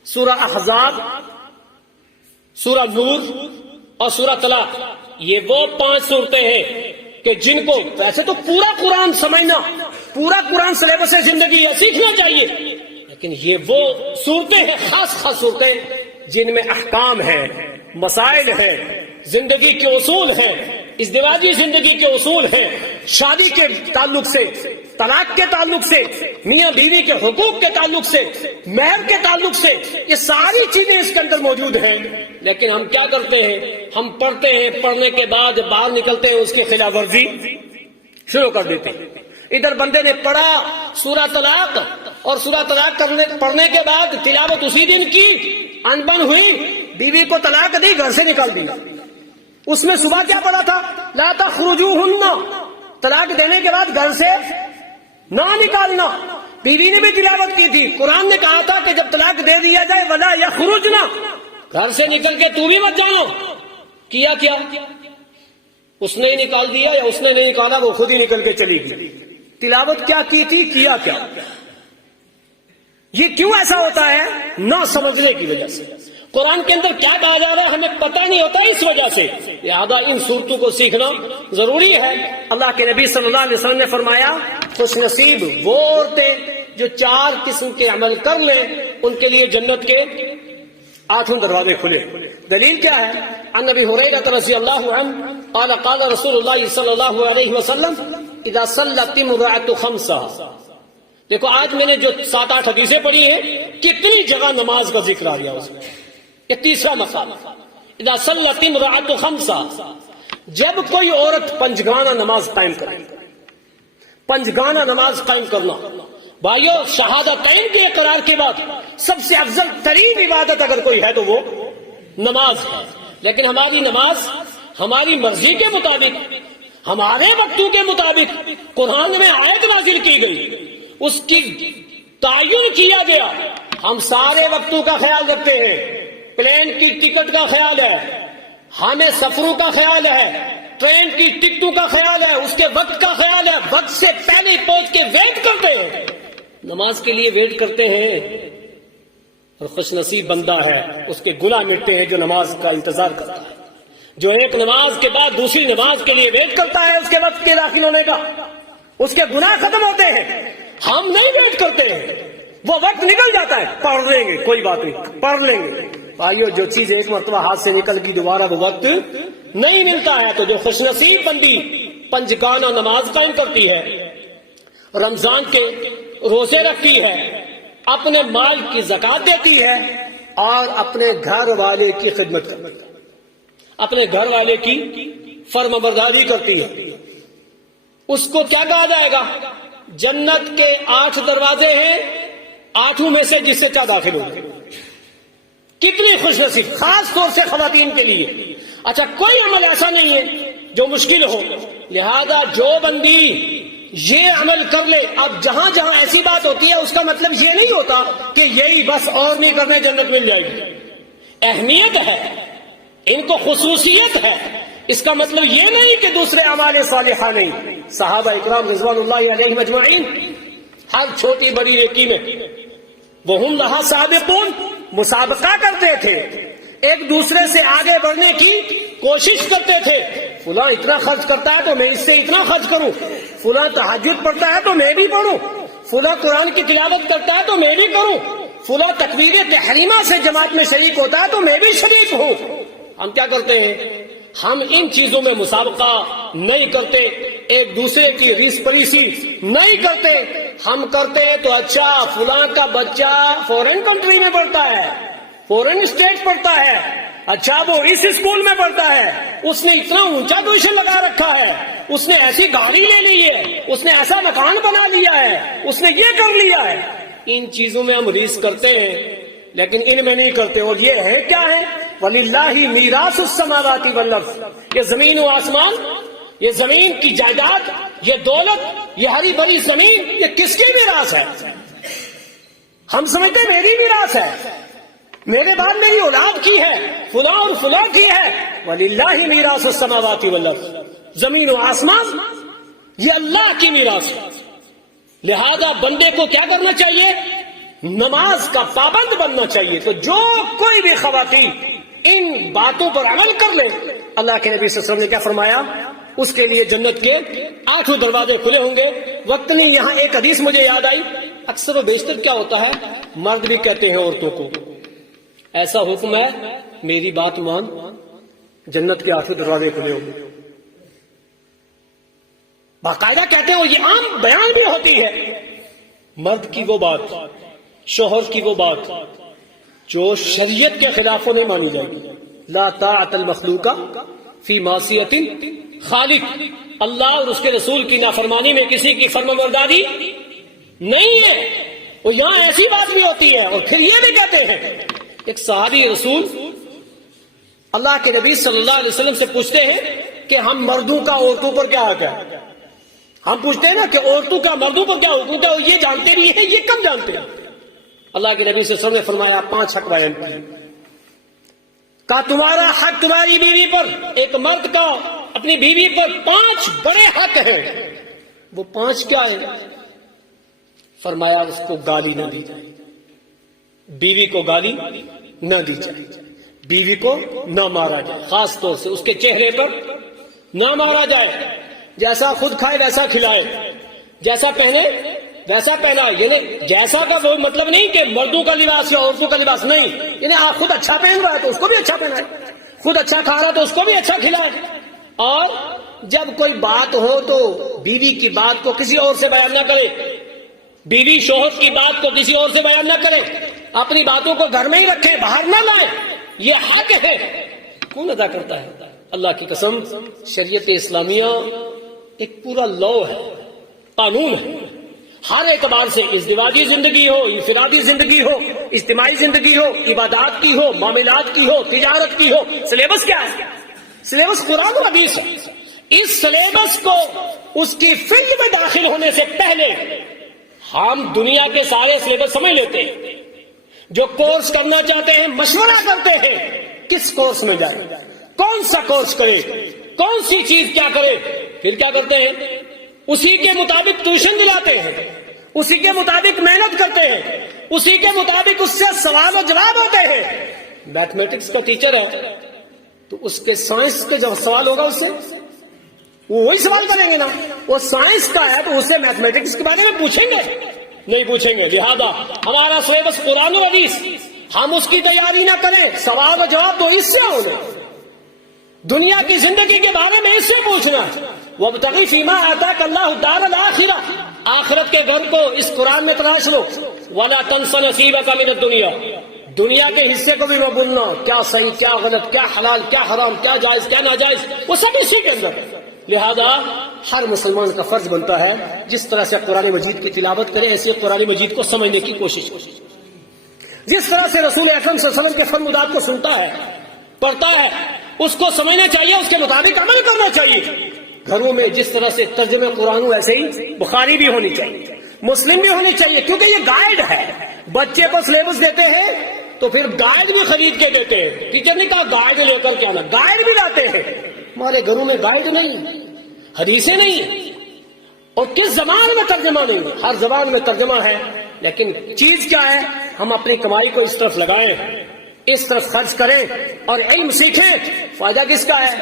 سورہ احزاب، سورہ نور اور سورہ طلاق، یہ وہ 5 صورتیں ہیں کہ جن کو ویسے تو پورا قرآن سمجھنا، پورا قرآن سلیبس زندگی یہ سیکھنا چاہیے، لیکن یہ وہ صورتیں ہیں، خاص خاص صورتیں جن میں احکام ہیں، مسائل ہیں، زندگی کے اصول ہیں، ازدواجی زندگی کے اصول ہیں، شادی کے تعلق سے، طلاق کے تعلق سے، میاں بیوی کے حقوق کے تعلق سے، مہر کے تعلق سے، یہ ساری چیزیں اس کے اندر موجود ہیں۔ لیکن ہم کیا کرتے ہیں؟ ہم پڑھتے ہیں، پڑھنے کے بعد باہر نکلتے ہیں اس کی خلاف ورزی شروع کر دیتے ہیں۔ ادھر بندے نے پڑھا سورہ طلاق، اور سورہ طلاق پڑھنے کے بعد تلاوت اسی دن کی، انبن ہوئی، بیوی کو طلاق دی، گھر سے نکال دیا۔ اس میں صبح کیا پڑھا تھا؟ لا تخرجوہن، طلاق دینے کے بعد گھر سے نہ نکالنا۔ بیوی نے بھی تلاوت کی تھی، قرآن نے کہا تھا کہ جب طلاق دے دیا جائے ولا یخرجنا، گھر سے نکل کے تو بھی مت جانا۔ کیا اس نے ہی نکال دیا یا اس نے نہیں نکالا، وہ خود ہی نکل کے چلی گئی۔ تلاوت کیا کی تھی، کیا کیا؟ یہ کیوں ایسا ہوتا ہے؟ نہ سمجھنے کی وجہ سے۔ قرآن کے اندر کیا کہا جا رہا ہے ہمیں پتہ نہیں ہوتا اس وجہ سے، لہذا ان صورتوں کو سیکھنا ضروری ہے۔ اللہ کے نبی صلی اللہ علیہ وسلم نے فرمایا خوش نصیب وہ عورتیں جو 4 قسم کے عمل کر لیں ان کے لیے جنت کے 8 دروازے کھلے۔ دلیل کیا ہے؟ عن ابی ہریرہ رضی اللہ عنہ قال قال رسول اللہ صلی اللہ علیہ وسلم اذا صلت امرأة 5۔ دیکھو آج میں نے جو 7-8 حدیثیں پڑھی ہیں، کتنی جگہ نماز کا ذکر آ گیا اس میں۔ یہ تیسرا مسئلہ، اذا صلت امرأة 5، جب کوئی عورت پنجگانہ نماز قائم کرے۔ پنجگانہ نماز قائم کرنا بھائیو، شہادتین کے اقرار کے بعد سب سے افضل ترین عبادت اگر کوئی ہے تو وہ نماز ہے، لیکن ہماری نماز ہماری مرضی کے مطابق، ہمارے وقتوں کے مطابق قرآن میں آیت نازل کی گئی، اس کی تعین کیا گیا۔ ہم سارے وقتوں کا خیال رکھتے ہیں، پلین کی ٹکٹ کا خیال ہے، ہمیں سفروں کا خیال ہے، ٹرین کی ٹکٹوں کا خیال ہے، اس کے وقت کا خیال ہے، وقت سے پہلے پہنچ کے ویٹ کرتے ہیں، نماز کے لیے ویٹ کرتے ہیں۔ اور خوش نصیب بندہ ہے، اس کے گناہ مٹتے ہیں جو نماز کا انتظار کرتا ہے، جو ایک نماز کے بعد دوسری نماز کے لیے ویٹ کرتا ہے اس کے وقت کے داخل ہونے کا، اس کے گناہ ختم ہوتے ہیں۔ ہم نہیں ویٹ کرتے ہیں، وہ وقت نکل جاتا ہے، پڑھ لیں گے کوئی بات نہیں، پڑھ لیں گے۔ بھائیو، جو چیز ایک مرتبہ ہاتھ سے نکل گئی دوبارہ وہ وقت نہیں ملتا ہے۔ تو جو خوش نصیب بندی پنجگانہ نماز قائم کرتی ہے، رمضان کے روزے رکھتی ہے، اپنے مال کی زکات دیتی ہے، اور اپنے گھر والے کی خدمت کرتی ہے، اپنے گھر والے کی فرمانبرداری کرتی ہے، اس کو کیا کہا جائے گا؟ جنت کے 8 دروازے ہیں، 8 میں سے جس سے چاہ داخل ہو۔ کتنی خوش نصیب، خاص طور سے خواتین کے لیے۔ اچھا، کوئی عمل ایسا نہیں ہے جو مشکل ہو، لہذا جو بندی یہ عمل کر لے، اب جہاں جہاں ایسی بات ہوتی ہے اس کا مطلب یہ نہیں ہوتا کہ یہی بس اور نہیں کرنے جنت مل جائے گی۔ اہمیت ہے، ان کو خصوصیت ہے، اس کا مطلب یہ نہیں کہ دوسرے اعمال صالحہ نہیں۔ صحابہ اکرام رضوان اللہ علیہم اجمعین ہر چھوٹی بڑی نیکی میں وہم لہا سابقون، مسابقہ کرتے تھے، ایک دوسرے سے آگے بڑھنے کی کوشش کرتے تھے۔ فلاں اتنا خرچ کرتا ہے تو میں اس سے اتنا خرچ کروں، فلاں تہجد پڑھتا ہے تو میں بھی پڑھوں، فلاں قرآن کی تلاوت کرتا ہے تو میں بھی کروں، فلاں تکبیر تحریمہ سے جماعت میں شریک ہوتا ہے تو میں بھی شریک ہوں۔ ہم کیا کرتے ہیں؟ ہم ان چیزوں میں مسابقہ نہیں کرتے، ایک دوسرے کی ریس پریسی نہیں کرتے۔ ہم کرتے ہیں تو اچھا فلاں کا بچہ فورن کنٹری میں پڑھتا ہے، فورن اسٹیٹ پڑھتا ہے، اچھا وہ اس اسکول میں پڑھتا ہے، اس نے اتنا اونچا ٹیوشن لگا رکھا ہے، اس نے ایسی گاڑی لے لی ہے، اس نے ایسا مکان بنا لیا ہے، اس نے یہ کر لیا ہے۔ ان چیزوں میں ہم ریس کرتے ہیں لیکن ان میں نہیں کرتے۔ اور یہ ہے کیا ہے؟ وَلِلَّهِ مِيرَاثُ السَّمَاوَاتِ وَالْأَرْضِ، یہ زمین و آسمان، یہ زمین کی جائیداد، یہ دولت، یہ ہری بھری زمین، یہ کس کی میراث ہے؟ ہم سمجھتے ہیں میری میراث ہے، میرے بعد میری اولاد کی ہے، فلاں اور فلاں کی ہے۔ وَلِلَّهِ مِيرَاثُ السَّمَاوَاتِ وَالْأَرْضِ، زمین و آسمان یہ اللہ کی میراث ہے۔ لہذا بندے کو کیا کرنا چاہیے؟ نماز کا پابند بننا چاہیے۔ تو جو کوئی بھی خواتین ان باتوں پر عمل کر لے، اللہ کے نبی صلی اللہ علیہ وسلم نے کیا فرمایا؟ اس کے لیے جنت کے 8 دروازے کھلے ہوں گے۔ وقت نہیں، یہاں ایک حدیث مجھے یاد آئی۔ اکثر و بیشتر کیا ہوتا ہے، مرد بھی کہتے ہیں عورتوں کو ایسا حکم ہے میری بات مان، جنت کے 8 دروازے کھلے ہوں گے، باقاعدہ کہتے ہیں، اور یہ عام بیان بھی ہوتی ہے۔ مرد کی وہ بات، شوہر کی وہ بات جو شریعت کے خلاف نہیں مانی جائے گی۔ لا طاعت المخلوق فی معصیت خالق، اللہ اور اس کے رسول کی نافرمانی میں کسی کی فرمانبرداری نہیں ہے۔ اور یہاں ایسی بات بھی ہوتی ہے، اور پھر یہ بھی کہتے ہیں، ایک صحابی رسول اللہ کے نبی صلی اللہ علیہ وسلم سے پوچھتے ہیں کہ ہم مردوں کا عورتوں پر کیا حق ہے؟ ہم پوچھتے ہیں نا کہ عورتوں کا مردوں پر کیا حقوق ہے، اور یہ جانتے بھی ہیں، یہ کم جانتے ہیں؟ اللہ کے نبی صلی اللہ علیہ وسلم نے فرمایا 5 حق بیان کیے۔ کہا تمہارا حق تمہاری بیوی پر، ایک مرد کا اپنی بیوی پر 5 بڑے حق ہیں۔ وہ 5 کیا ہیں؟ فرمایا اس کو گالی نہ دی جائے، بیوی کو گالی نہ دی جائے، بیوی کو نہ مارا جائے، خاص طور سے اس کے چہرے پر نہ مارا جائے، جیسا خود کھائے ویسا کھلائے، جیسا پہنے ویسا پہنا۔ یعنی جیسا کا وہ مطلب نہیں کہ مردوں کا لباس یا عورتوں کا لباس نہیں، یعنی آپ خود اچھا پہن رہا ہے تو اس کو بھی اچھا پہنائے، خود اچھا کھا رہا ہے تو اس کو بھی اچھا کھلائے۔ اور جب کوئی بات ہو تو بیوی کی بات کو کسی اور سے بیان نہ کرے، بیوی شوہر کی بات کو کسی اور سے بیان نہ کرے، اپنی باتوں کو گھر میں ہی رکھے، باہر نہ لائے۔ یہ حق ہے، کون ادا کرتا ہے؟ اللہ کی قسم، شریعت اسلامیہ ایک پورا لا ہے، قانون ہے۔ ہر اعتبار سے، ازدواجی زندگی ہو، انفرادی زندگی ہو، اجتماعی زندگی ہو، عبادات کی ہو، معاملات کی ہو، تجارت کی ہو، سلیبس کیا ہے؟ سلیبس قرآن و حدیث ہے۔ اس سلیبس کو اس کی فیلڈ میں داخل ہونے سے پہلے ہم دنیا کے سارے سلیبس سمجھ لیتے ہیں۔ جو کورس کرنا چاہتے ہیں مشورہ کرتے ہیں کس کورس میں جائیں، کون سا کورس کرے، کون سی چیز کیا کرے، پھر کیا کرتے ہیں؟ اسی کے مطابق ٹیوشن دلاتے ہیں، اسی کے مطابق محنت کرتے ہیں، اسی کے مطابق اس سے سوال و جواب ہوتے ہیں۔ میتھمیٹکس کا ٹیچر ہے تو اس کے سائنس کے جب سوال ہوگا اس سے وہ وہی سوال کریں گے نا۔ وہ سائنس کا ہے تو اس سے میتھمیٹکس کے بارے میں پوچھیں گے؟ نہیں پوچھیں گے۔ لہذا ہمارا سلیبس قرآن و حدیث، ہم اس کی تیاری نہ کریں، سوال و جواب تو اس سے ہونے، دنیا کی زندگی کے بارے میں اس سے پوچھنا۔ وابتغ فیما آتاک اللہ الدار الآخرہ، آخرت کے گھر کو اس قرآن میں تلاش لو۔ ولا تنس نصیبک من الدنیا، دنیا کے حصے کو بھی نہ بھولنا، کیا صحیح کیا غلط، کیا حلال کیا حرام، کیا جائز کیا ناجائز، وہ سب اسی کے اندر۔ لہذا ہر مسلمان کا فرض بنتا ہے جس طرح سے قرآن مجید کی تلاوت کرے ایسے قرآن مجید کو سمجھنے کی کوشش کرے، جس طرح سے رسول اکرم صلی اللہ علیہ وسلم کے فرمودات کو سنتا ہے، پڑھتا ہے، اس کو سمجھنا چاہیے، اس کے مطابق عمل کرنا چاہیے۔ گھروں میں جس طرح سے ترجمہ قرآن ویسے ہی بخاری بھی ہونی چاہیے، مسلم بھی ہونی چاہیے، کیونکہ یہ گائیڈ ہے۔ بچے کو سلیبس دیتے ہیں تو پھر گائیڈ بھی خرید کے دیتے ہیں۔ ٹیچر نے کہا گائیڈ لے کر کے آنا، گائیڈ بھی لاتے ہیں۔ ہمارے گھروں میں گائیڈ نہیں، حدیثیں نہیں، اور کس زبان میں ترجمہ نہیں، ہر زبان میں ترجمہ ہے، لیکن چیز کیا ہے؟ ہم اپنی کمائی کو اس طرف لگائیں، اس طرف خرچ کریں اور علم سیکھیں۔ فائدہ کس کا ہے؟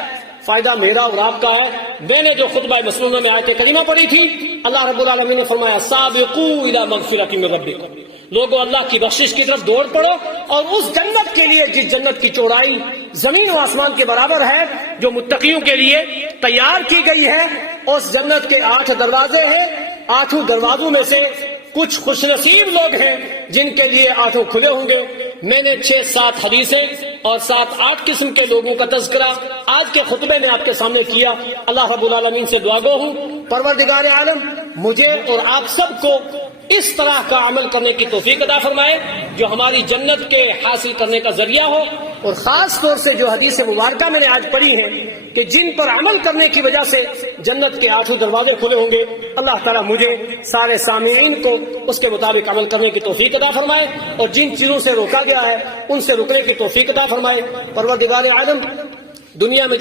فائدہ میرا اور آپ کا ہے۔ میں نے جو خطبہ مسنونہ میں آیت کریمہ پڑھی تھی، اللہ رب العالمین نے فرمایا سابقوا الی مغفرۃ من ربکم، لوگوں اللہ کی بخشش کی طرف دوڑ پڑو اور اس جنت کے لیے جس جنت کی چوڑائی زمین و آسمان کے برابر ہے، جو متقیوں کے لیے تیار کی گئی ہے، اس جنت کے 8 دروازے ہیں۔ 8 دروازوں میں سے کچھ خوش نصیب لوگ ہیں جن کے لیے 8 کھلے ہوں گے۔ میں نے 6-7 حدیثیں اور 7-8 قسم کے لوگوں کا تذکرہ آج کے خطبے میں آپ کے سامنے کیا۔ اللہ رب العالمین سے دعا گو ہوں پروردگار عالم مجھے اور آپ سب کو اس طرح کا عمل کرنے کی توفیق عطا فرمائے جو ہماری جنت کے حاصل کرنے کا ذریعہ ہو، اور خاص طور سے جو حدیث مبارکہ میں نے آج پڑھی ہیں کہ جن پر عمل کرنے کی وجہ سے جنت کے 8 دروازے کھلے ہوں گے۔ اللہ تعالیٰ مجھے سارے سامعین کو اس کے مطابق عمل کرنے کی توفیق عطا فرمائے، اور جن چیزوں سے روکا گیا ہے ان سے رکنے کی توفیق عطا فرمائے۔ پروردگار عالم دنیا میں